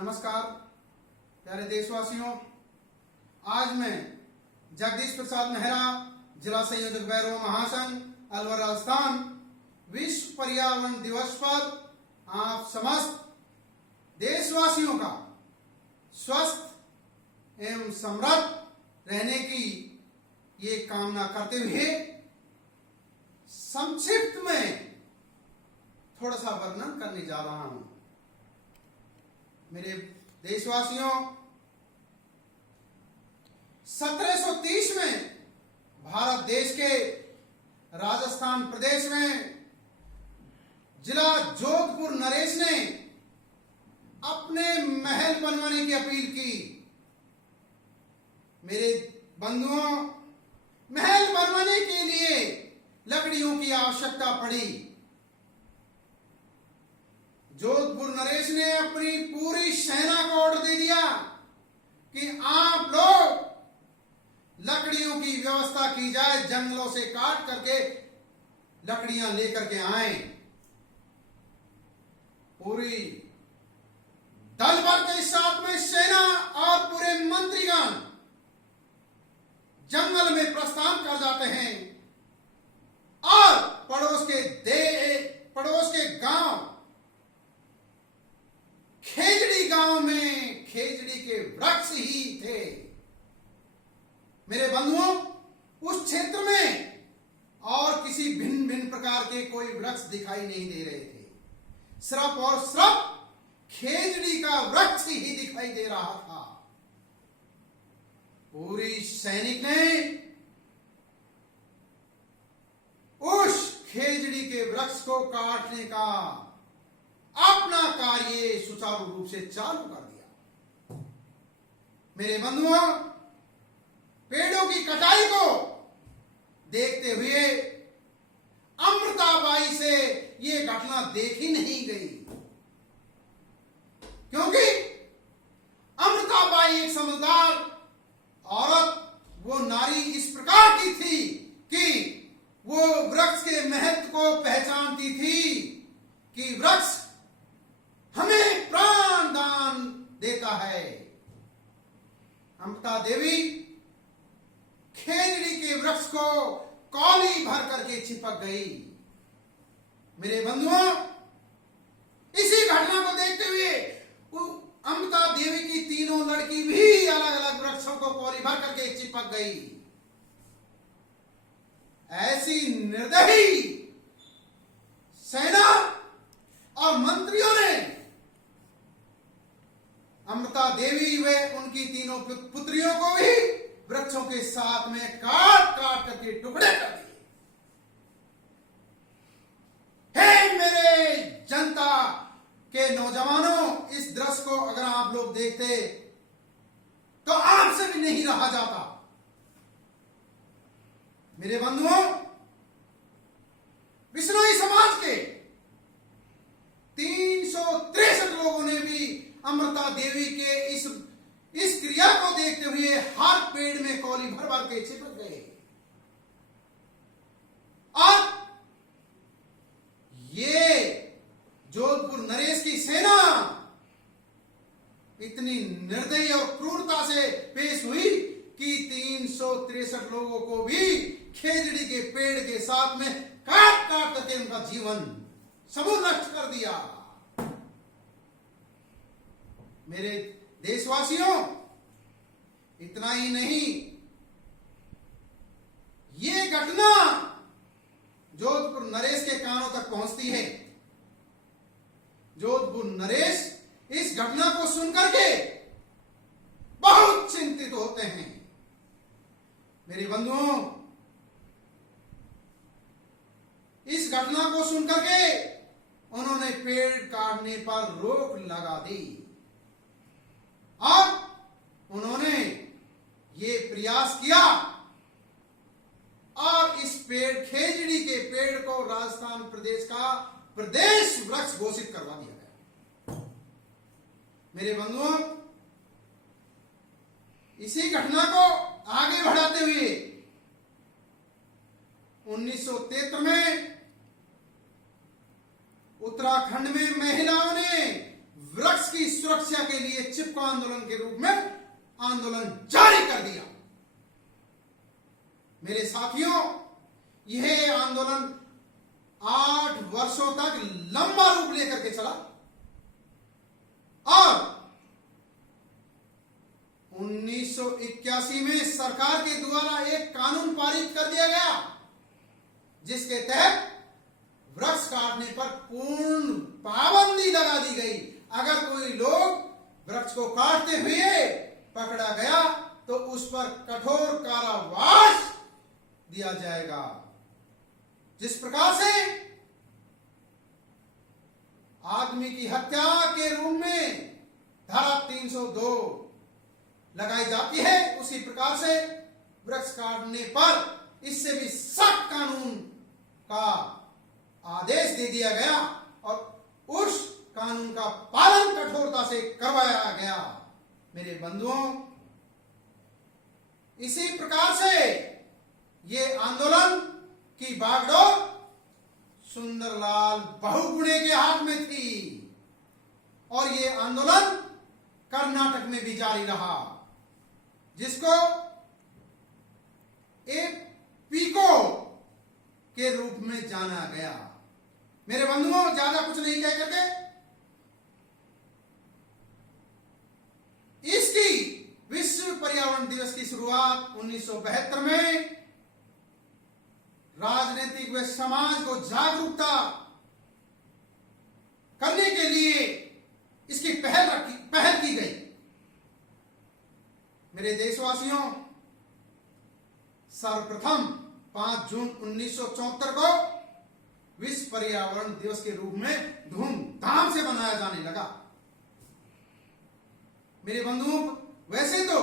नमस्कार प्यारे देशवासियों, आज मैं जगदीश प्रसाद मेहरा, जिला संयोजक बैरो महासंघ अलवर राजस्थान, विश्व पर्यावरण दिवस पर आप समस्त देशवासियों का स्वस्थ एवं समृद्ध रहने की ये कामना करते हुए संक्षिप्त में थोड़ा सा वर्णन करने जा रहा हूं। मेरे देशवासियों, 1730 में भारत देश के राजस्थान प्रदेश में जिला जोधपुर नरेश ने अपने महल बनवाने की अपील की। मेरे बंधुओं, महल बनवाने के लिए लकड़ियों की आवश्यकता पड़ी। जोधपुर नरेश ने अपनी पूरी सेना को ऑर्डर दे दिया कि आप लोग लकड़ियों की व्यवस्था की जाए, जंगलों से काट करके लकड़ियां लेकर के आए। पूरी दल बल के साथ में सेना और पूरे मंत्रीगण जंगल में प्रस्थान कर जाते हैं और पड़ोस के गांव खेजड़ी गांव में खेजड़ी के वृक्ष ही थे। मेरे बंधुओं, उस क्षेत्र में और किसी भिन्न भिन्न प्रकार के कोई वृक्ष दिखाई नहीं दे रहे थे। सिर्फ और सिर्फ खेजड़ी का वृक्ष ही दिखाई दे रहा था। पूरी सैनिक ने उस खेजड़ी के वृक्ष को काटने का अपना कार्य सुचारू रूप से चालू कर दिया। मेरे बंधुओं, पेड़ों की कटाई को देखते हुए अमृताबाई से यह घटना देखी नहीं गई, क्योंकि अमृताबाई एक समझदार औरत, वो नारी इस प्रकार की थी कि वो वृक्ष के महत्व को पहचानती थी कि वृक्ष हमें प्राण दान देता है। अमृता देवी खेजड़ी के वृक्ष को कौली भर करके चिपक गई। मेरे बंधुओं, इसी घटना को देखते हुए अमृता देवी की तीनों लड़की भी अलग अलग वृक्षों को कौली भर करके चिपक गई। ऐसी निर्दयी सेना और मंत्रियों ने अमृता देवी व उनकी तीनों पुत्रियों को भी वृक्षों के साथ में काट काट करके टुकड़े कर दिए। हे मेरे जनता के नौजवानों, इस दृश्य को अगर आप लोग देखते तो आपसे भी नहीं रहा जाता। मेरे बंधुओं, बिश्नोई समाज के 363 लोगों ने भी अमृता देवी के इस क्रिया को देखते हुए हर पेड़ में कौली भर भर के चिपक गए। और ये जोधपुर नरेश की सेना इतनी निर्दयी और क्रूरता से पेश हुई कि 363 लोगों को भी खेजड़ी के पेड़ के साथ में काट काट करके उनका जीवन समूल नष्ट कर दिया। मेरे देशवासियों, इतना ही नहीं, ये घटना जोधपुर नरेश के कानों तक पहुंचती है। जोधपुर नरेश इस घटना को सुनकर के बहुत चिंतित होते हैं। मेरे बंधुओं, इस घटना को सुनकर के उन्होंने पेड़ काटने पर रोक लगा दी और उन्होंने ये प्रयास किया और इस खेजड़ी के पेड़ को राजस्थान प्रदेश का प्रदेश वृक्ष घोषित करवा दिया गया। मेरे बंधुओं, इसी घटना को आगे बढ़ाते हुए 1973 में उत्तराखंड में महिलाओं ने वृक्ष की सुरक्षा के लिए चिपको आंदोलन के रूप में आंदोलन जारी कर दिया। मेरे साथियों, यह आंदोलन 8 वर्षों तक लंबा रूप लेकर के चला और 1981 में सरकार के द्वारा एक कानून पारित कर दिया गया, जिसके तहत वृक्ष काटने पर पूर्ण पाबंदी लगा दी गई। अगर कोई लोग वृक्ष को काटते हुए पकड़ा गया तो उस पर कठोर कारावास दिया जाएगा। जिस प्रकार से आदमी की हत्या के रूप में धारा 302 लगाई जाती है, उसी प्रकार से वृक्ष काटने पर इससे भी सख्त कानून का आदेश दे दिया गया और उस कानून का पालन कठोरता से करवाया गया। मेरे बंधुओं, इसी प्रकार से ये आंदोलन की बागडोर सुंदरलाल बहुगुणे के हाथ में थी और ये आंदोलन कर्नाटक में भी जारी रहा, जिसको एक पीको के रूप में जाना गया। मेरे बंधुओं, ज्यादा कुछ नहीं कह करके इसकी विश्व पर्यावरण दिवस की शुरुआत 1972 में राजनीतिक व समाज को जागरूकता करने के लिए इसकी पहल की गई। मेरे देशवासियों, सर्वप्रथम 5 जून 1974 को विश्व पर्यावरण दिवस के रूप में धूमधाम से मनाया जाने लगा। मेरे बंधुओं, वैसे तो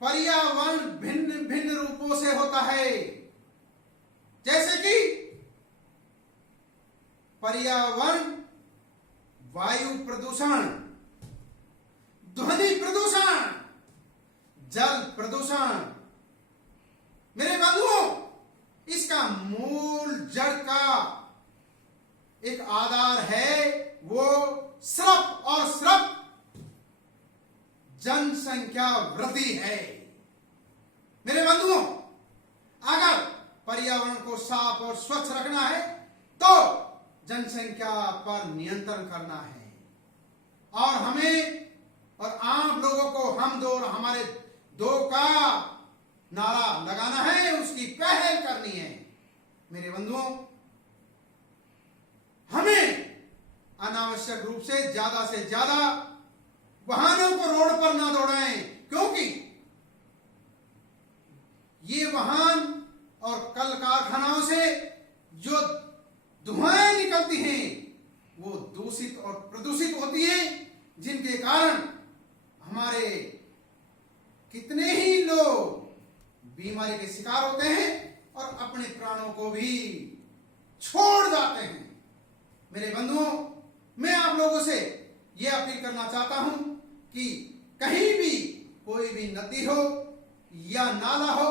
पर्यावरण भिन्न भिन्न रूपों से होता है, जैसे कि पर्यावरण वायु प्रदूषण, ध्वनि प्रदूषण, जल प्रदूषण। मेरे बंधुओं, इसका मूल जड़ का एक आधार है, वो स्रप और स्रप जनसंख्या वृद्धि है। मेरे बंधुओं, अगर पर्यावरण को साफ और स्वच्छ रखना है तो जनसंख्या पर नियंत्रण करना है और हमें और आम लोगों को हम दो और हमारे दो का नारा लगाना है, उसकी पहल करनी है। मेरे बंधुओं, हमें अनावश्यक रूप से ज्यादा वाहनों को रोड पर ना दौड़ाएं, क्योंकि ये वाहन और कल कारखानाओं से जो धुआएं निकलती हैं वो दूषित और प्रदूषित होती है, जिनके कारण हमारे कितने ही लोग बीमारी के शिकार होते हैं और अपने प्राणों को भी छोड़ जाते हैं। मेरे बंधुओं, मैं आप लोगों से यह अपील करना चाहता हूं कि कहीं भी कोई भी नदी हो या नाला हो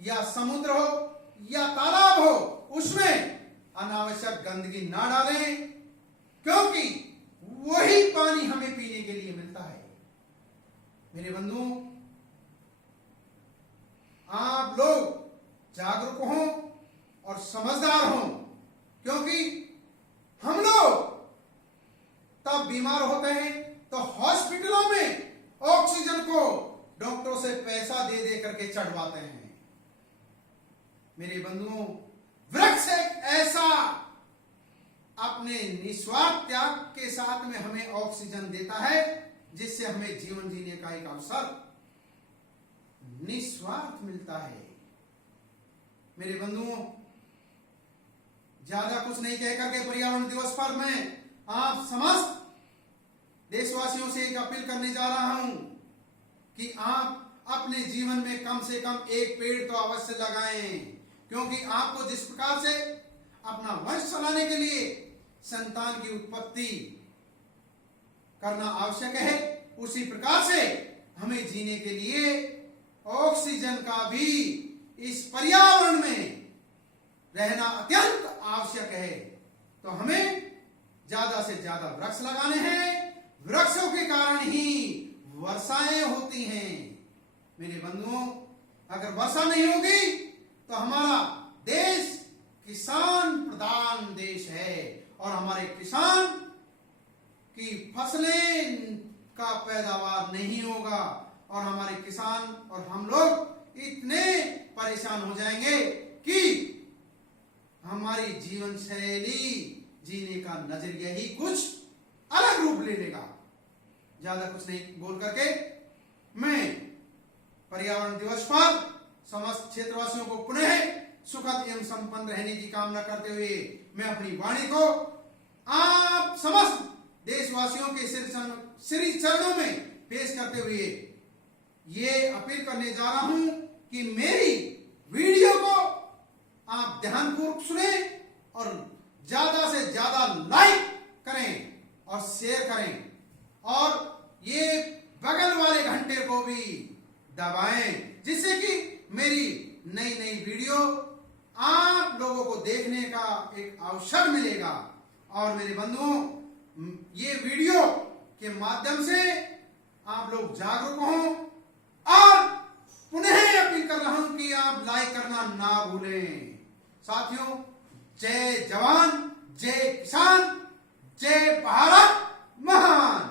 या समुद्र हो या तालाब हो, उसमें अनावश्यक गंदगी ना डालें, क्योंकि वही पानी हमें पीने के लिए मिलता है। मेरे बंधुओं, आप लोग जागरूक हों और समझदार हों, क्योंकि हम लोग तब बीमार होते हैं तो हॉस्पिटलों में ऑक्सीजन को डॉक्टरों से पैसा दे दे करके चढ़वाते हैं। मेरे बंधुओं, वृक्ष एक ऐसा अपने निस्वार्थ त्याग के साथ में हमें ऑक्सीजन देता है, जिससे हमें जीवन जीने का एक अवसर निस्वार्थ मिलता है। मेरे बंधुओं, ज्यादा कुछ नहीं कहकर के पर्यावरण दिवस पर मैं आप समस्त देशवासियों से एक अपील करने जा रहा हूं कि आप अपने जीवन में कम से कम एक पेड़ तो अवश्य लगाएं, क्योंकि आपको जिस प्रकार से अपना वंश चलाने के लिए संतान की उत्पत्ति करना आवश्यक है, उसी प्रकार से हमें जीने के लिए ऑक्सीजन का भी इस पर्यावरण में रहना अत्यंत आवश्यक है। तो हमें ज्यादा से ज्यादा वृक्ष लगाने हैं। वृक्षों के कारण ही वर्षाएं होती हैं। मेरे बंधुओं, अगर वर्षा नहीं होगी तो हमारा देश किसान प्रधान देश है और हमारे किसान की फसलें का पैदावार नहीं होगा और हमारे किसान और हम लोग इतने परेशान हो जाएंगे कि हमारी जीवन शैली जीने का नजरिया ही कुछ अलग रूप ले लेगा। ज्यादा कुछ नहीं बोल करके मैं पर्यावरण दिवस पर समस्त क्षेत्रवासियों को पुनः सुखद एवं संपन्न रहने की कामना करते हुए मैं अपनी वाणी को आप समस्त देशवासियों के श्री चरणों में पेश करते हुए ये अपील करने जा रहा हूं कि मेरी वीडियो को आप ध्यानपूर्वक सुने और ज्यादा से ज्यादा लाइक करें और शेयर करें और ये बगल वाले घंटे को भी दबाएं, जिससे कि मेरी नई नई वीडियो आप लोगों को देखने का एक अवसर मिलेगा। और मेरे बंधुओं, ये वीडियो के माध्यम से आप लोग जागरूक हों और पुनः अपील कर रहा हूं कि आप लाइक करना ना भूलें। साथियों, जय जवान, जय किसान, जय भारत महान।